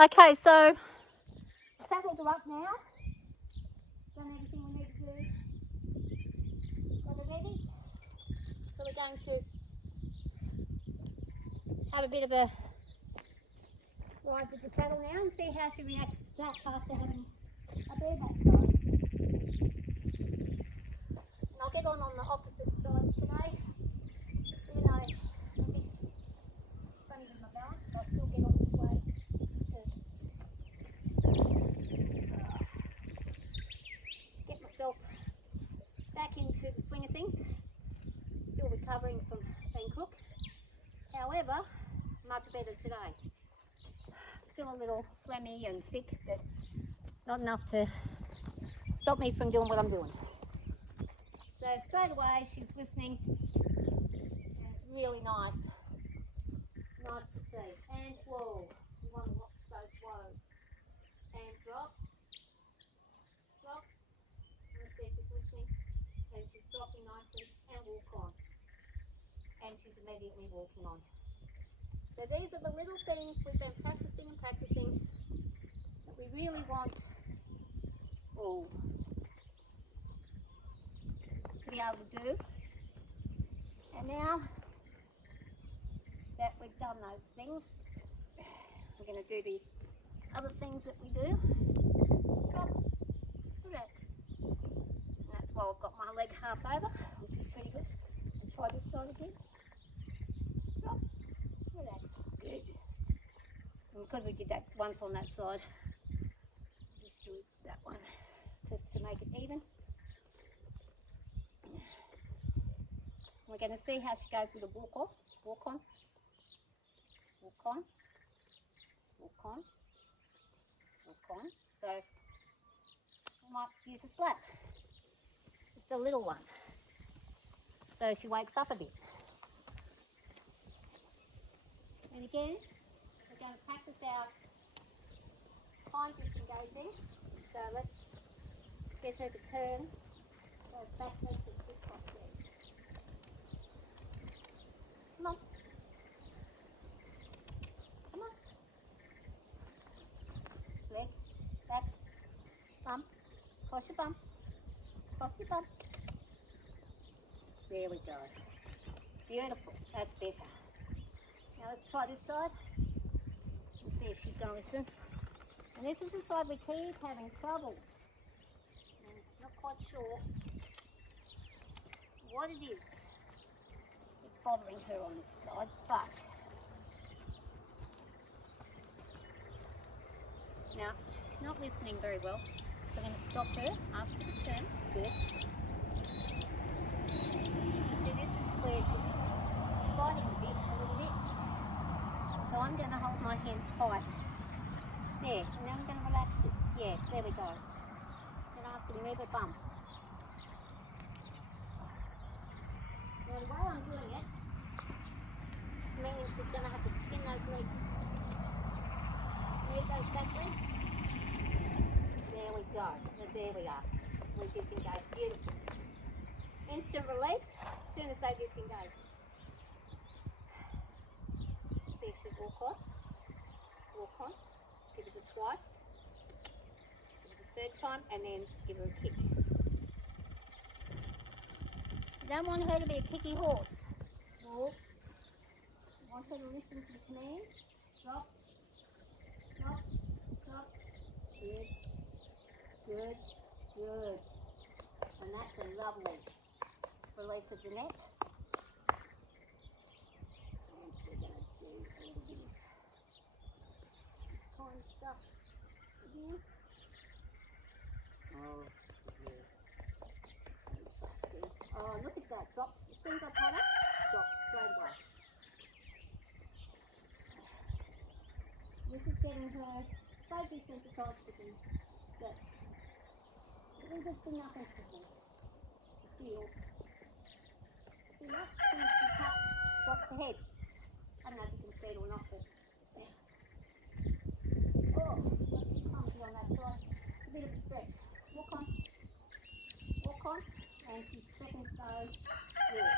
Okay, so saddles are up now. Done everything we need to do. Got it ready. So we're going to have a bit of a ride with the saddle now and see how she reacts to that after having a bareback ride. And I'll get on the opposite side today. Even though I'm a bit funny with my balance, I'll still get on this way just to get myself back into the swing of things. Still recovering from being cooked. However, much better today. Still a little phlegmy and sick, but not enough to stop me from doing what I'm doing. So straight away she's listening, and it's really nice. Nice to see. And whoa, you want to watch those flows. And drop, drop. Let's see if she's listening. And she's dropping nicely and walk on. And she's immediately walking on. So these are the little things we've been practicing and practicing that we really want to be able to do. And now that we've done those things, we're going to do the other things that we do. Drop, relax. And that's why I've got my leg half over, which is pretty good. And try this side again. Drop, relax. Good. And because we did that once on that side, just do that one just to make it even. We're going to see how she goes with a walk on, walk on, walk on, walk on, walk on. So we might use a slap, just a little one, so she wakes up a bit. And again, we're going to practice our hind disengaging. So let's get her to turn those back legs and sit across there. Come on. Come on. Leg, back, bum, cross your bum, cross your bum. There we go. Beautiful. That's better. Now let's try this side and see if she's going to listen. And this is the side we keep having trouble. I'm not quite sure what it is that's bothering her on this side, but now she's not listening very well. So I'm going to stop her, ask her to turn. Good. You see, this is where she's fighting a little bit. So I'm going to hold my hand tight. There, and now I'm going to relax it. Yeah, there we go. Then ask her to move her bum. Now the way I'm doing it means she's going to have to spin those legs. Move those back legs. There we go. Now there we are. We disengage. Beautiful. Instant release as soon as they disengage. See if she walk on. Walk on. Give it a twice. Give it a third time and then give her a kick. You don't want her to be a kicky horse. Walk. You want her to listen to the command. Drop. Drop. Drop. Good. Good. Good. And that's a lovely release of the neck. And we're going to do a little bit of this kind of stuff here. Oh, yeah. Oh, look at that. Drops. As soon as I pat her, drops straight away. This is getting her so desensitized to things that it will just be nothing to her. To feel. See that? As soon as she taps, drops her head. I don't know if you can see it or not, but yeah. Oh, let's be clumsy on that side. A bit of a stretch. Walk on. Walk on. And she's second toe. Yeah.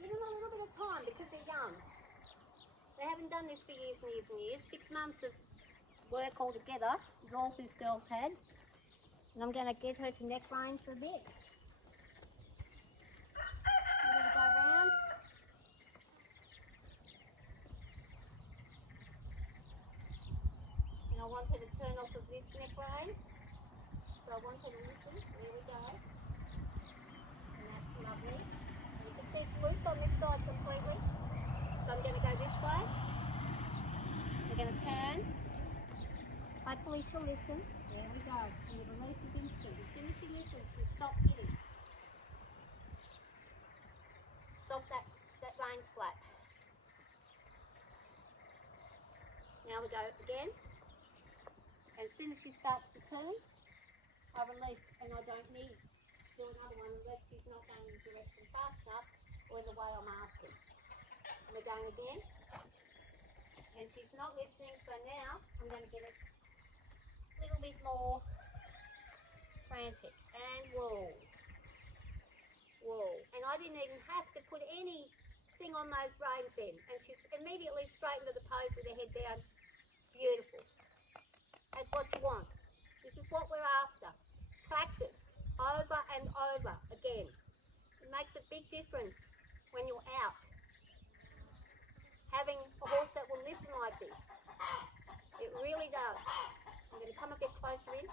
Give them a little bit of time because they're young. They haven't done this for years and years and years. 6 months of work all together is all this girl's had. And I'm going to get her to neck range for a bit. I'm going to go round. And I want her to turn off of this neck range. So I want her to listen. There we go. And that's lovely. And you can see it's loose on this side completely. So I'm going to go this way. We're going to turn. Hopefully she'll listen. There we go. And the release is instant. As soon as she listens, we stop hitting. Stop that range slap. Now we go again. And as soon as she starts to turn, I release, and I don't need to do another one unless she's not going in the direction fast enough or in the way I'm asking. And we're going again. And she's not listening, so now I'm going to get it a little bit more frantic. And whoa. Whoa. And I didn't even have to put anything on those reins then. And she's immediately straight into the pose with her head down. Beautiful. That's what you want. This is what we're after. Practice over and over again. It makes a big difference when you're out. Having a horse that will listen like this. It really does. I'm going to come a bit closer in.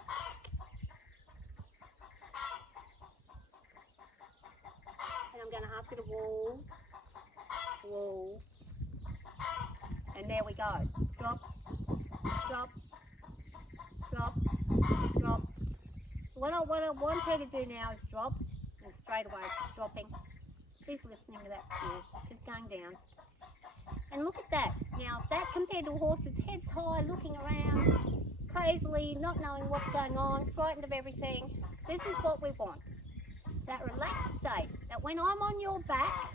And I'm going to ask her to wall. Wall. And there we go. Drop. Drop. Drop. Drop. What I want her to do now is drop. And straight away she's dropping. She's listening to that cue. She's going down. And look at that. Now that compared to a horse's head's high, looking around crazily, not knowing what's going on, frightened of everything. This is what we want. That relaxed state. That when I'm on your back,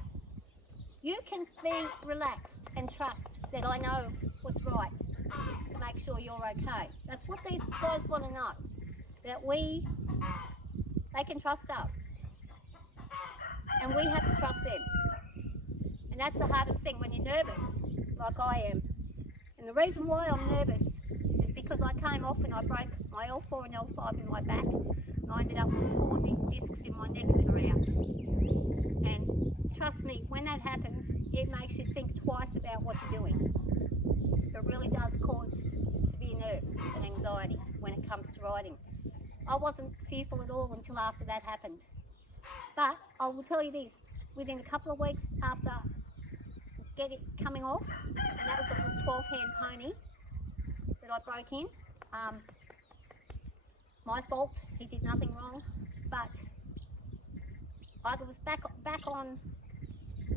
you can be relaxed and trust that I know what's right to make sure you're okay. That's what these guys want to know. That they can trust us. And we have to trust them. And that's the hardest thing when you're nervous, like I am. And the reason why I'm nervous is because I came off and I broke my L4 and L5 in my back. And I ended up with 4 discs in my neck that are out. And trust me, when that happens, it makes you think twice about what you're doing. It really does cause severe nerves and anxiety when it comes to riding. I wasn't fearful at all until after that happened. But I will tell you this, within a couple of weeks after coming off, and that was a 12-hand pony that I broke in. My fault, he did nothing wrong, but I was back on.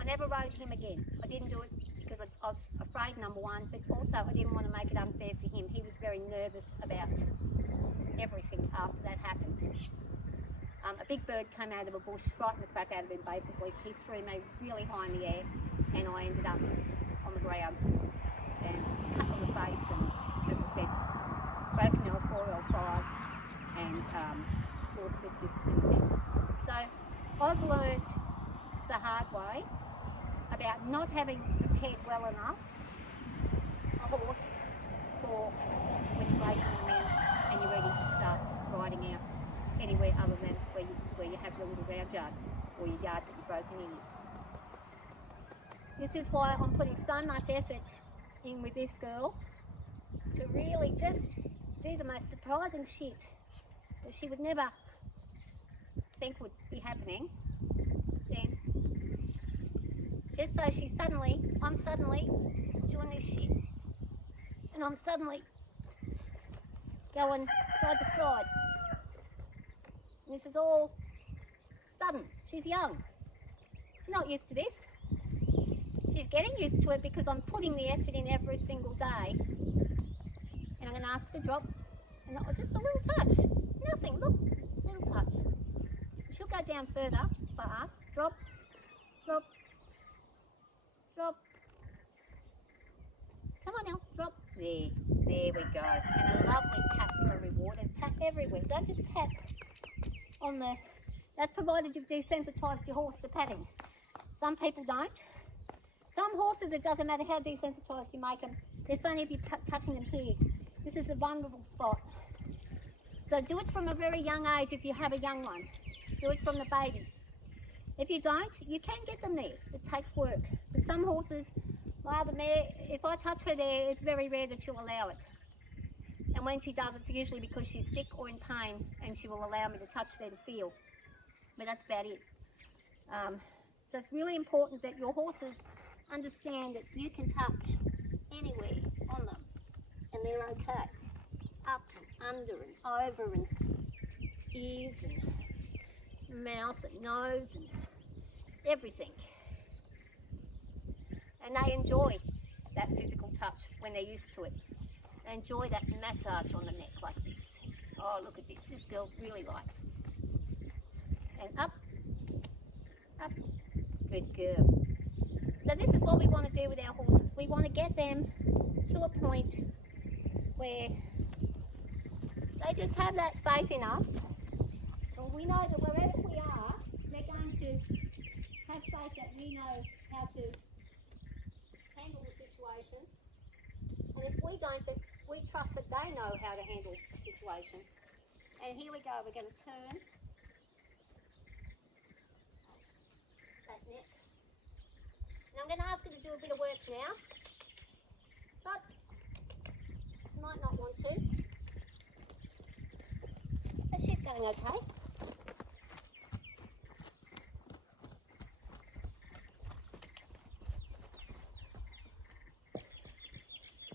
I never rode him again. I didn't do it because I was afraid, number one, but also I didn't want to make it unfair for him. He was very nervous about everything after that happened. A big bird came out of a bush, frightened the crap out of him basically. He threw me really high in the air and I ended up on the ground and cut on the face and, as I said, broken L4, L5 and 4 slip discs in the neck. So I've learnt the hard way about not having prepared well enough a horse for when you're breaking them in and you're ready to start riding out anywhere other than where you have your little round yard or your yard that you've broken in. This is why I'm putting so much effort in with this girl to really just do the most surprising shit that she would never think would be happening. Stand. Just so I'm suddenly doing this shit. And I'm suddenly going side to side. And this is all sudden. She's young. She's not used to this. She's getting used to it because I'm putting the effort in every single day. And I'm going to ask her to drop. And just a little touch. Nothing. Look. Little touch. She'll go down further if I ask. Drop. Drop. Drop. Come on now. Drop. There. There we go. And a lovely pat for a reward. And pat everywhere. Don't just pat on the... That's provided you've desensitized your horse to patting. Some people don't. Some horses, it doesn't matter how desensitised you make them, they're funny if you're touching them here. This is a vulnerable spot. So do it from a very young age if you have a young one. Do it from the baby. If you don't, you can get them there. It takes work. But some horses, my other mare, if I touch her there, it's very rare that she'll allow it. And when she does, it's usually because she's sick or in pain and she will allow me to touch there to feel. But that's about it. So it's really important that your horses understand that you can touch anywhere on them and they're okay. Up and under and over and ears and mouth and nose and everything. And they enjoy that physical touch when they're used to it. They enjoy that massage on the neck like this. Oh, look at this. This girl really likes this. And up, up. Good girl. So this is what we want to do with our horses. We want to get them to a point where they just have that faith in us. And we know that wherever we are, they're going to have faith that we know how to handle the situation. And if we don't, that we trust that they know how to handle the situation. And here we go, we're going to turn that neck. Now I'm going to ask her to do a bit of work now, but you might not want to. But she's going okay.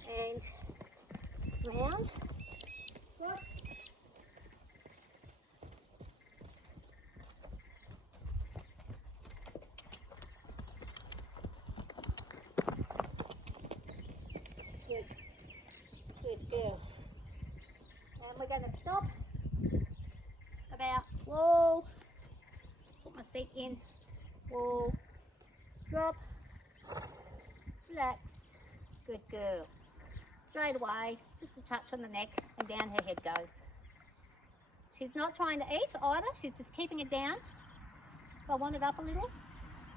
And round, drop. Good, good girl. And we're going to stop about, whoa, put my seat in, whoa, drop, relax, good girl. Straight away, just a touch on the neck and down her head goes. She's not trying to eat either, she's just keeping it down. If I want it up a little,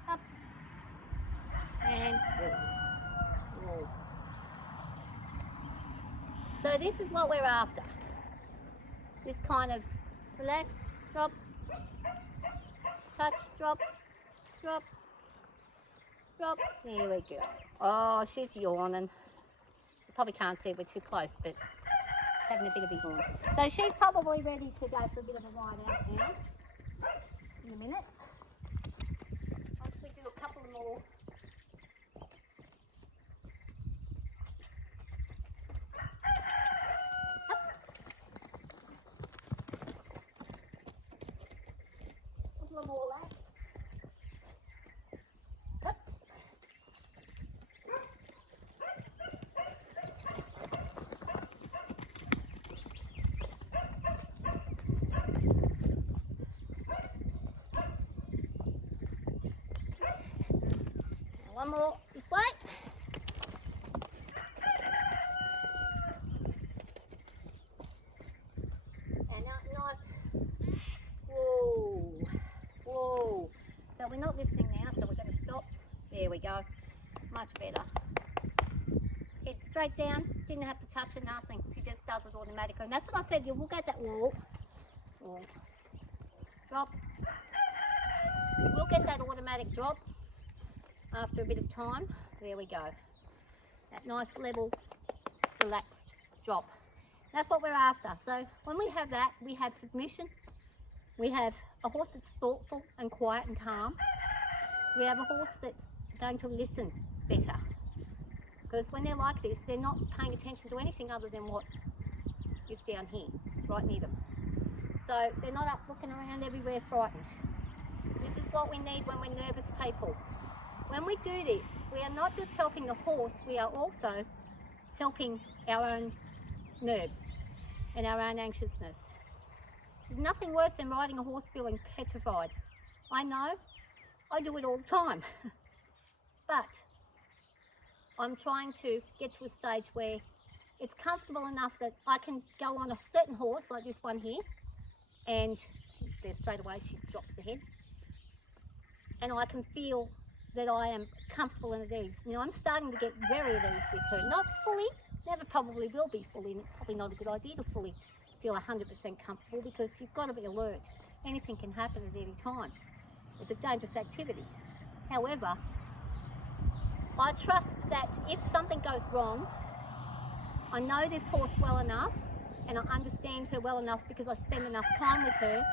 up, and whoa. So this is what we're after. This kind of relax, drop, touch, drop, drop, drop. There we go. Oh, she's yawning. Probably can't see, but she's close, but having a bit of a yawn. So she's probably ready to go for a bit of a ride out now in a minute. Once we do a couple more. A couple more laps. One more this way. And up nice. Whoa, whoa. So we're not listening now, so we're going to stop. There we go. Much better. Head straight down. Didn't have to touch it, nothing. She just does it automatically. And that's what I said. You'll look at that wall. Drop. We'll get that automatic drop after a bit of time. There we go. That nice level, relaxed drop. That's what we're after. So when we have that, we have submission. We have a horse that's thoughtful and quiet and calm. We have a horse that's going to listen better. Because when they're like this, they're not paying attention to anything other than what is down here, right near them. So they're not up looking around everywhere frightened. This is what we need when we're nervous people. When we do this, we are not just helping the horse, we are also helping our own nerves and our own anxiousness. There's nothing worse than riding a horse feeling petrified. I know, I do it all the time. But I'm trying to get to a stage where it's comfortable enough that I can go on a certain horse, like this one here, and you see straight away she drops her head. And I can feel that I am comfortable and at ease. You know, I'm starting to get very at ease with her. Not fully, never probably will be fully, and it's probably not a good idea to fully feel 100% comfortable, because you've got to be alert. Anything can happen at any time. It's a dangerous activity. However, I trust that if something goes wrong, I know this horse well enough and I understand her well enough because I spend enough time with her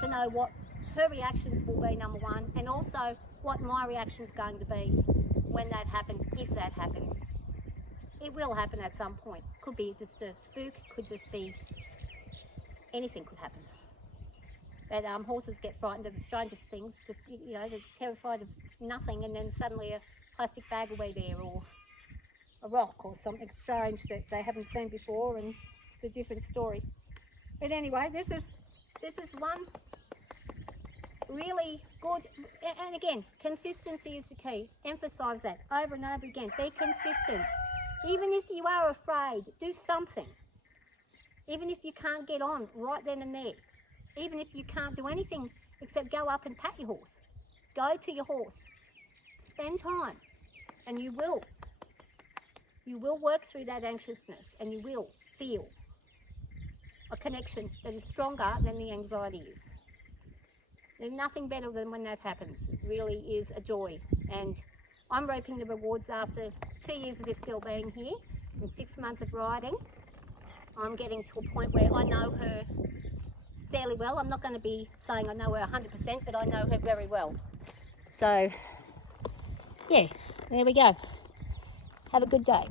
to know what her reactions will be, number one, and also what my reaction's going to be when that happens, if that happens. It will happen at some point. Could be just a spook, could just be anything could happen. But horses get frightened of the strangest things, just, you know, they're terrified of nothing, and then suddenly a plastic bag will be there, or a rock or something strange that they haven't seen before, and it's a different story. But anyway, this is one really good, and again, consistency is the key. Emphasise that over and over again. Be consistent. Even if you are afraid, do something. Even if you can't get on right then and there. Even if you can't do anything except go up and pat your horse. Go to your horse. Spend time, and you will. You will work through that anxiousness, and you will feel a connection that is stronger than the anxiety is. There's nothing better than when that happens. It really is a joy. And I'm reaping the rewards after 2 years of this girl being here and 6 months of riding. I'm getting to a point where I know her fairly well. I'm not going to be saying I know her 100%, but I know her very well. So, yeah, there we go. Have a good day.